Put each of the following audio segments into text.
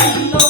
Hey,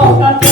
no,